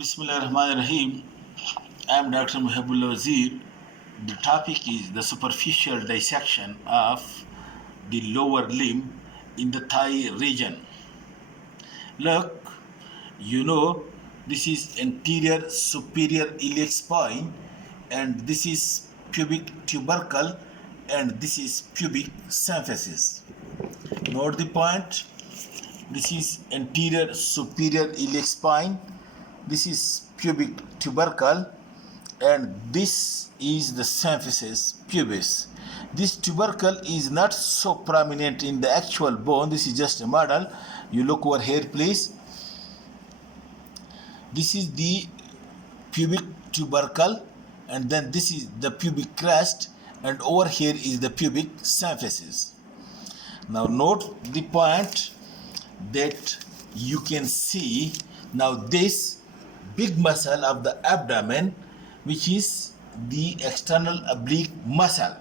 Bismillahirrahmanirrahim. I am Dr. Muhabullah Wazir. The topic is the superficial dissection of the lower limb in the thigh region. Look, this is anterior superior iliac spine, and this is pubic tubercle, and this is pubic symphysis. Note the point. This is anterior superior iliac spine, this is pubic tubercle, and this is the symphysis pubis. This tubercle is not so prominent in the actual bone. This is just a model. You look over here, please. This is the pubic tubercle, and then this is the pubic crest, and over here is the pubic symphysis. Now note the point that you can see now this big muscle of the abdomen, which is the external oblique muscle.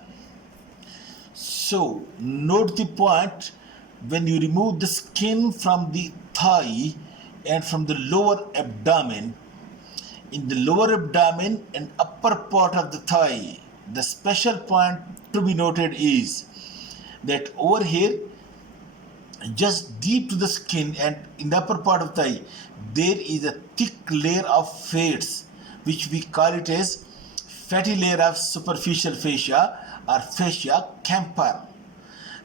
So note the point, when you remove the skin from the thigh and from the lower abdomen, in the lower abdomen and upper part of the thigh, the special point to be noted is that over here, just deep to the skin and in the upper part of the thigh, there is a thick layer of fats, which we call it as fatty layer of superficial fascia or fascia camper.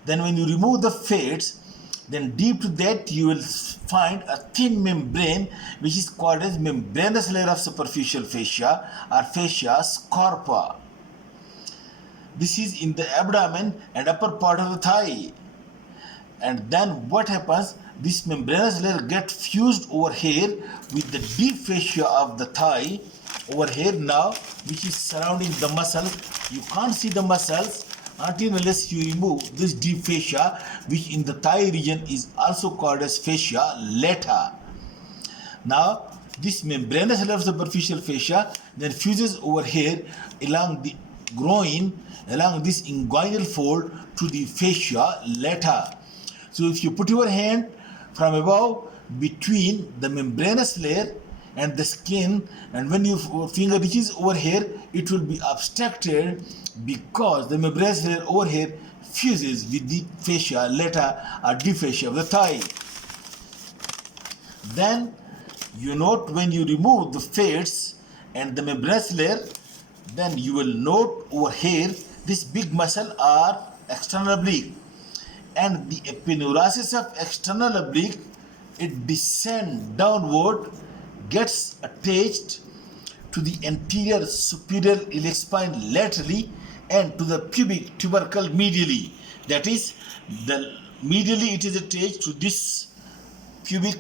Then when you remove the fats, then deep to that you will find a thin membrane, which is called as membranous layer of superficial fascia or fascia scarpa. This is in the abdomen and upper part of the thigh. And then what happens, this membranous layer gets fused over here with the deep fascia of the thigh over here now, which is surrounding the muscle. You can't see the muscles until unless you remove this deep fascia, which in the thigh region is also called as fascia lata. Now this membranous layer of superficial fascia then fuses over here along the groin, along this inguinal fold to the fascia lata. So if you put your hand from above between the membranous layer and the skin, and when your finger reaches over here, it will be obstructed because the membranous layer over here fuses with the fascia lata or deep fascia of the thigh. Then you note when you remove the fats and the membranous layer, then you will note over here this big muscle or external oblique. And the epineurasis of external oblique, it descends downward, gets attached to the anterior superior iliac spine laterally and to the pubic tubercle medially. That is, the medially it is attached to this pubic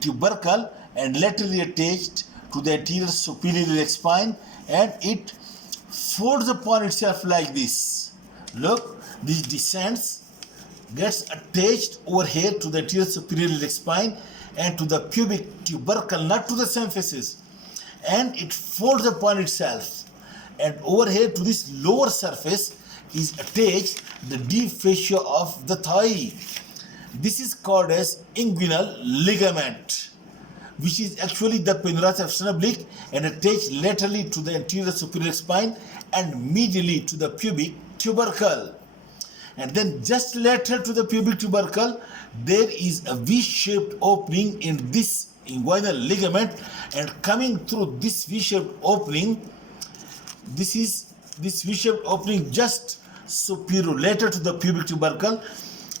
tubercle and laterally attached to the anterior superior iliac spine, and it folds upon itself like this. Look, this descends, gets attached over here to the anterior superior iliac spine and to the pubic tubercle, not to the symphysis, and it folds upon itself, and over here to this lower surface is attached the deep fascia of the thigh. This is called as inguinal ligament, which is actually the epineurasis of external oblique and attached laterally to the anterior superior spine and medially to the pubic tubercle. And then just lateral to the pubic tubercle, there is a V-shaped opening in this inguinal ligament, and coming through this V-shaped opening, this V-shaped opening just superior lateral to the pubic tubercle.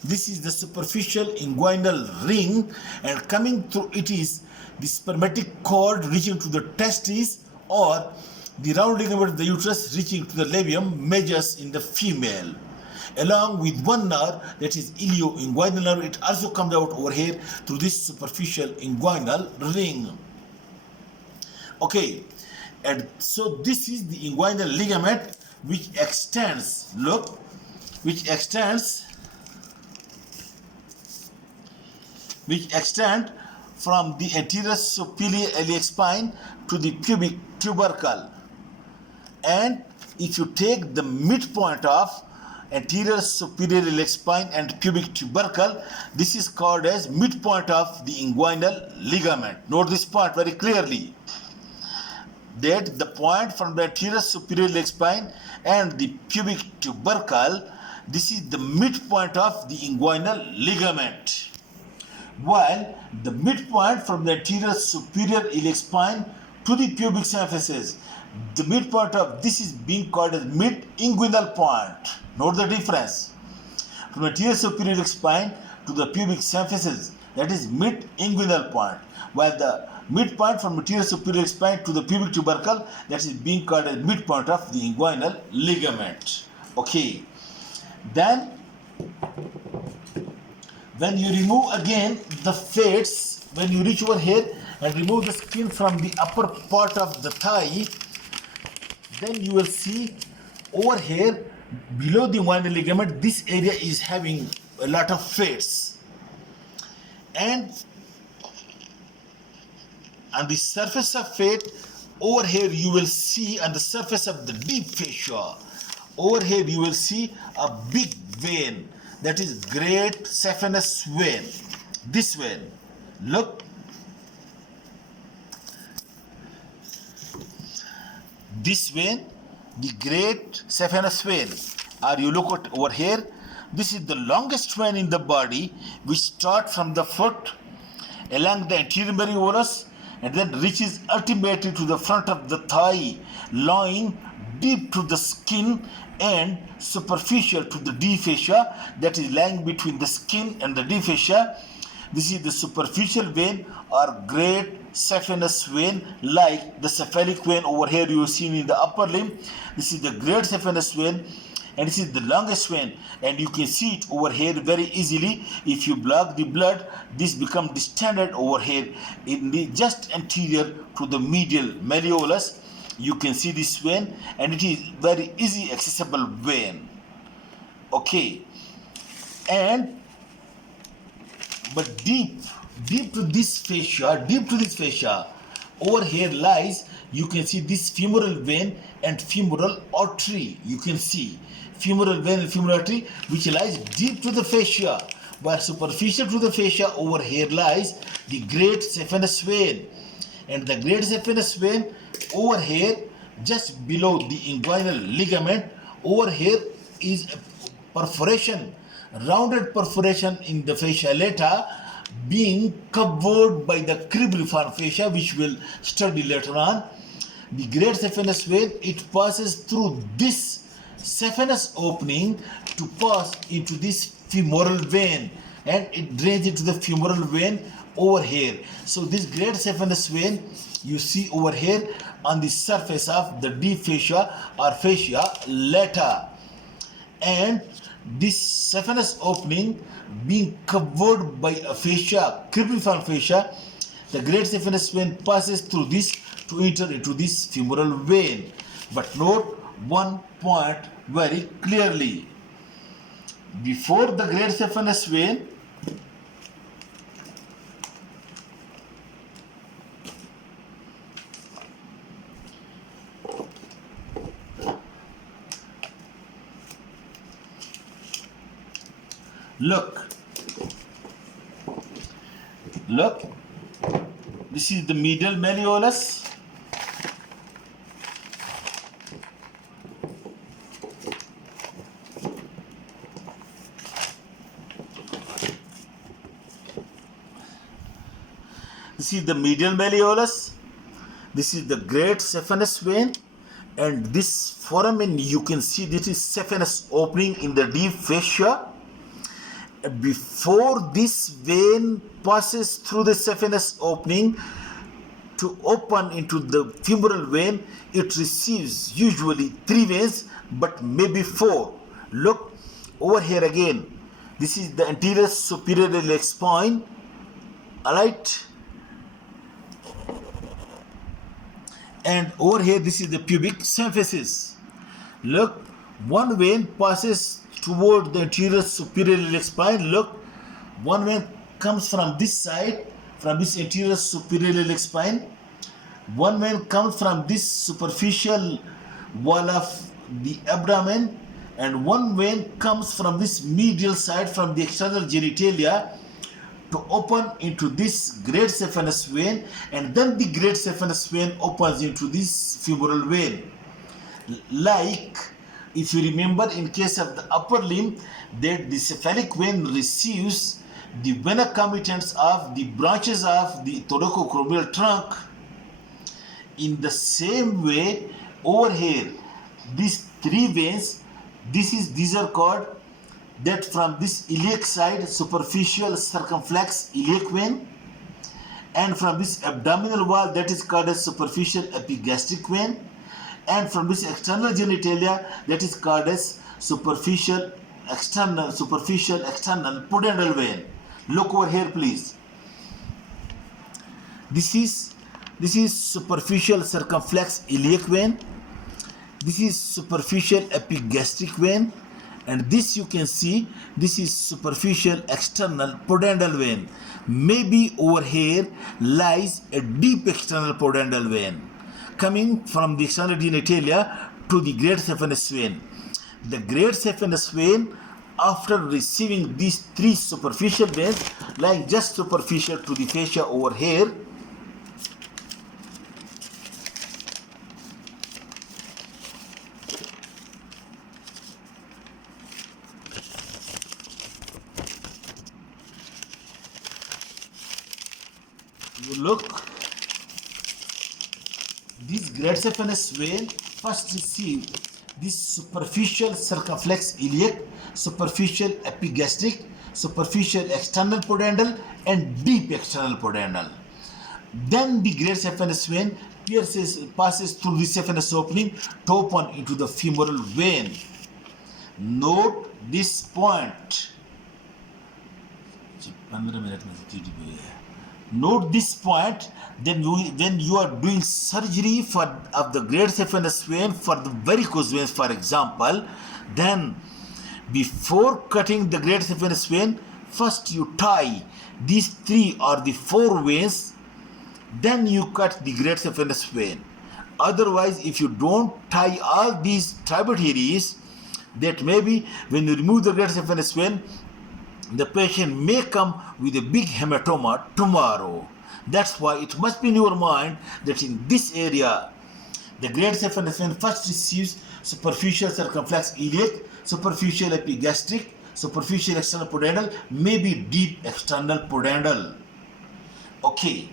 This is the superficial inguinal ring, and coming through it is the spermatic cord reaching to the testes, or the round ligament of the uterus reaching to the labium majus in the female, along with one nerve, that is ilio-inguinal nerve. It also comes out over here through this superficial inguinal ring. Okay, and so this is the inguinal ligament, which extends, look, which extends from the anterior superior iliac spine to the pubic tubercle. And if you take the midpoint of anterior superior iliac spine and pubic tubercle. This is called as midpoint of the inguinal ligament. Note this point very clearly, that the point from the anterior superior iliac spine and the pubic tubercle, this is the midpoint of the inguinal ligament, while the midpoint from the anterior superior iliac spine to the pubic symphysis, the midpoint of this is being called as mid-inguinal point. Note the difference. From anterior superior iliac spine to the pubic symphysis, that is mid-inguinal point, while the midpoint from anterior superior iliac spine to the pubic tubercle, that is being called as midpoint of the inguinal ligament. Okay. Then, when you remove again the fats, when you reach over here and remove the skin from the upper part of the thigh, then you will see over here below the inguinal ligament, this area is having a lot of fats, and on the surface of fat over here you will see, on the surface of the deep fascia over here you will see a big vein, that is great saphenous vein. This vein, look, this vein, the great saphenous vein, or you look at over here, this is the longest vein in the body, which starts from the foot along the anterior malleolus and then reaches ultimately to the front of the thigh, lying deep to the skin and superficial to the deep fascia, that is lying between the skin and the deep fascia. This is the superficial vein or great saphenous vein, like the cephalic vein over here you have seen in the upper limb. This is the great saphenous vein, and this is the longest vein, and you can see it over here very easily. If you block the blood, this becomes distended over here in the just anterior to the medial malleolus. You can see this vein, and it is very easy accessible vein. Okay, and but deep to this fascia over here lies, you can see this femoral vein and femoral artery. You can see femoral vein and femoral artery which lies deep to the fascia, while superficial to the fascia over here lies the great saphenous vein, and the great saphenous vein over here just below the inguinal ligament over here is a perforation, rounded perforation in the fascia lata, being covered by the cribriform fascia, which we'll study later on. The great saphenous vein, it passes through this saphenous opening to pass into this femoral vein, and it drains into the femoral vein over here. So this great saphenous vein you see over here on the surface of the deep fascia or fascia lata, and this saphenous opening being covered by a fascia, cribriform fascia, the great saphenous vein passes through this to enter into this femoral vein. But note one point very clearly. Before the great saphenous vein, look, this is the medial malleolus. This is the medial malleolus. This is the great saphenous vein, and this foramen you can see this is saphenous opening in the deep fascia. Before this vein passes through the saphenous opening to open into the femoral vein, it receives usually 3 veins, but maybe 4. Look over here again. This is the anterior superior iliac spine, alright, and over here this is the pubic symphysis. Look, one vein passes toward the anterior superior iliac spine. Look, one vein comes from this side, from this anterior superior iliac spine. One vein comes from this superficial wall of the abdomen and one vein comes from this medial side from the external genitalia to open into this great saphenous vein, and then the great saphenous vein opens into this femoral vein. Like, if you remember, in case of the upper limb, that the cephalic vein receives the vena comitants of the branches of the thoracoacromial trunk. In the same way, over here, these three veins, these are called that from this iliac side, superficial circumflex iliac vein, and from this abdominal wall, that is called as superficial epigastric vein, and from this external genitalia, that is called as superficial external pudendal vein. Look over here, please. This is superficial circumflex iliac vein. This is superficial epigastric vein, and this you can see, this is superficial external pudendal vein. Maybe over here lies a deep external pudendal vein coming from the external genitalia to the great saphenous vein. The great saphenous vein, after receiving these three superficial veins lying just superficial to the fascia over here, you look, this great saphenous vein first receive this superficial circumflex iliac, superficial epigastric, superficial external pudendal, and deep external pudendal. Then the great saphenous vein passes through the saphenous opening to open into the femoral vein. Note this point. Note this point. Then when you are doing surgery of the great saphenous vein for the varicose veins, for example, then before cutting the great saphenous vein, first you tie these three or the four veins, then you cut the great saphenous vein. Otherwise, if you don't tie all these tributaries, that maybe when you remove the great saphenous vein, the patient may come with a big hematoma tomorrow. That's why it must be in your mind that in this area, the great saphenous vein first receives superficial circumflex iliac, superficial epigastric, superficial external pudendal, maybe deep external pudendal. Okay.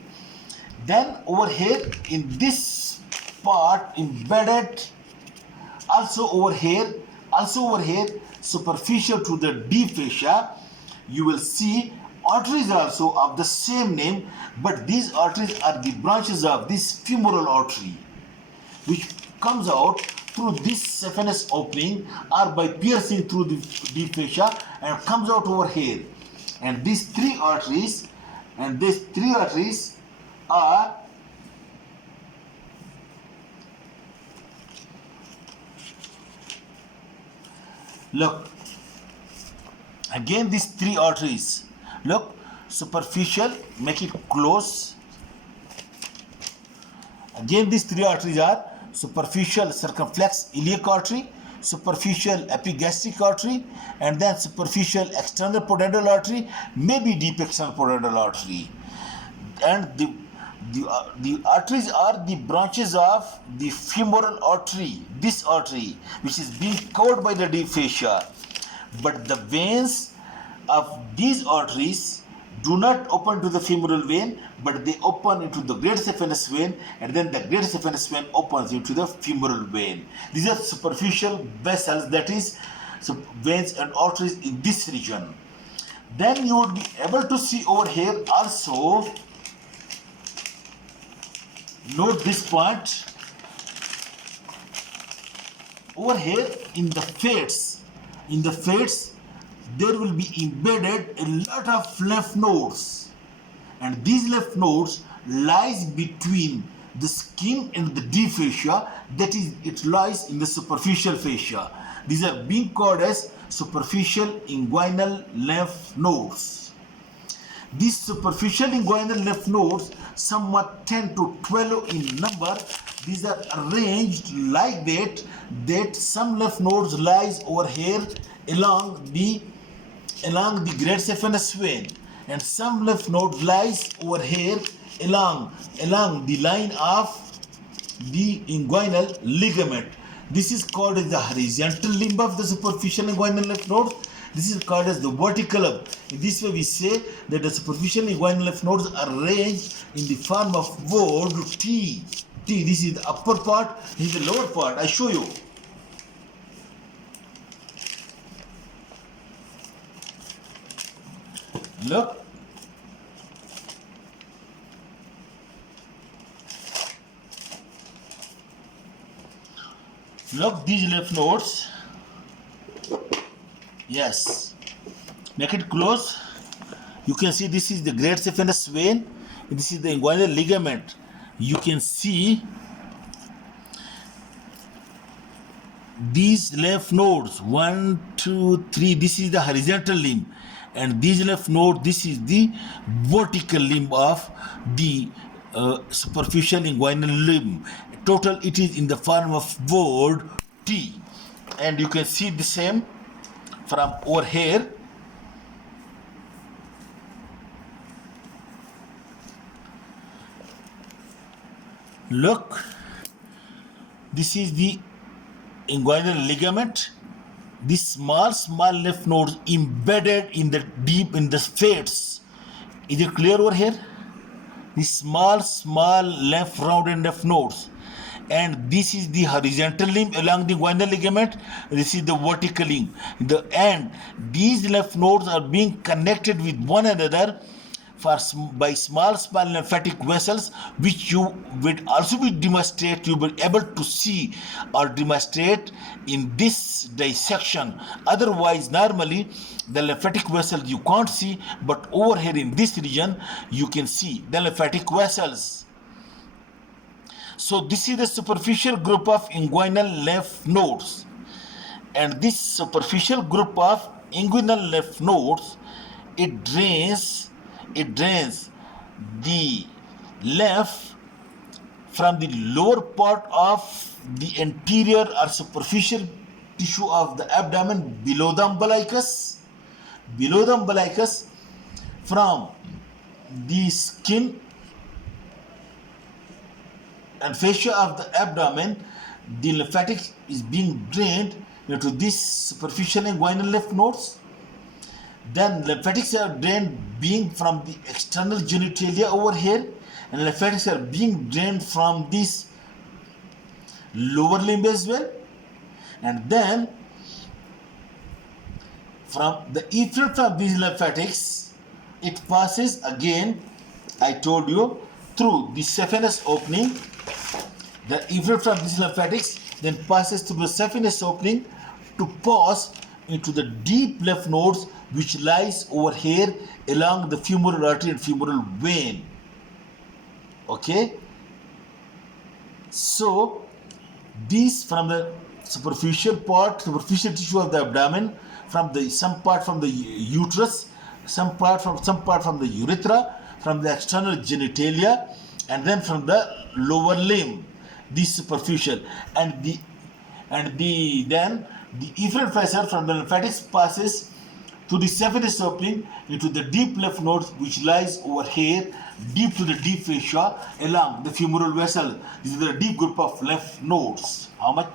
Then over here in this part embedded, also over here, superficial to the deep fascia, you will see arteries also of the same name, but these arteries are the branches of this femoral artery, which comes out through this saphenous opening or by piercing through the deep fascia and comes out over here. And these three arteries are look again, these three arteries, look, superficial, make it close. Again, these three arteries are superficial circumflex iliac artery, superficial epigastric artery, and then superficial external pudendal artery, maybe deep external pudendal artery. And the arteries are the branches of the femoral artery, this artery, which is being covered by the deep fascia. But the veins of these arteries do not open to the femoral vein, but they open into the great saphenous vein, and then the great saphenous vein opens into the femoral vein. These are superficial vessels, that is, veins and arteries in this region. Then you would be able to see over here also, note this point, over here in the fates, there will be embedded a lot of lymph nodes, and these lymph nodes lies between the skin and the deep fascia, that is, it lies in the superficial fascia. These are being called as superficial inguinal lymph nodes. These superficial inguinal lymph nodes, somewhat 10 to 12 in number, these are arranged like that some lymph nodes lies over here along the great saphenous vein, and some lymph node lies over here along the line of the inguinal ligament. This is called as the horizontal limb of the superficial inguinal lymph node. This is called as the vertical limb. In this way, we say that the superficial inguinal lymph nodes are arranged in the form of word T. T. This is the upper part. This is the lower part. I show you. Look. Look, these lymph nodes. Yes. Make it close. You can see this is the great saphenous vein. This is the inguinal ligament. You can see these lymph nodes. 1, 2, 3. This is the horizontal limb. And these lymph nodes, this is the vertical limb of the superficial inguinal limb. Total, it is in the form of word T. And you can see the same from over here. Look, this is the inguinal ligament. These small lymph nodes embedded in the deep in the face. Is it clear over here? These small left rounded lymph nodes. And this is the horizontal limb along the inguinal ligament. This is the vertical limb. The end. These lymph nodes are being connected with one another by small lymphatic vessels, which you will also be demonstrate. You will be able to see or demonstrate in this dissection. Otherwise, normally the lymphatic vessels you can't see, but over here in this region you can see the lymphatic vessels. So this is the superficial group of inguinal lymph nodes, and this superficial group of inguinal lymph nodes, it drains the lymph from the lower part of the anterior or superficial tissue of the abdomen below the umbilicus, from the skin and fascia of the abdomen. The lymphatic is being drained into this superficial inguinal lymph nodes. Then lymphatics are drained being from the external genitalia over here, and lymphatics are being drained from this lower limb as well. And then from the effluent from these lymphatics, it passes again, I told you, through the saphenous opening. The effluent from these lymphatics then passes through the saphenous opening to pass into the deep lymph nodes, which lies over here along the femoral artery and femoral vein. Okay, so these from the superficial tissue of the abdomen, from the some part from the uterus, some part from the urethra, from the external genitalia, and then from the lower limb, this superficial, and then the efferent pressure from the lymphatics passes to the saphenous opening into the deep lymph nodes, which lies over here deep to the deep fascia along the femoral vessel. This is the deep group of lymph nodes. How much?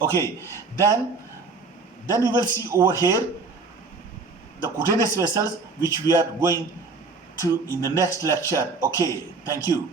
Okay, then we will see over here the cutaneous vessels, which we are going to in the next lecture. Okay, thank you.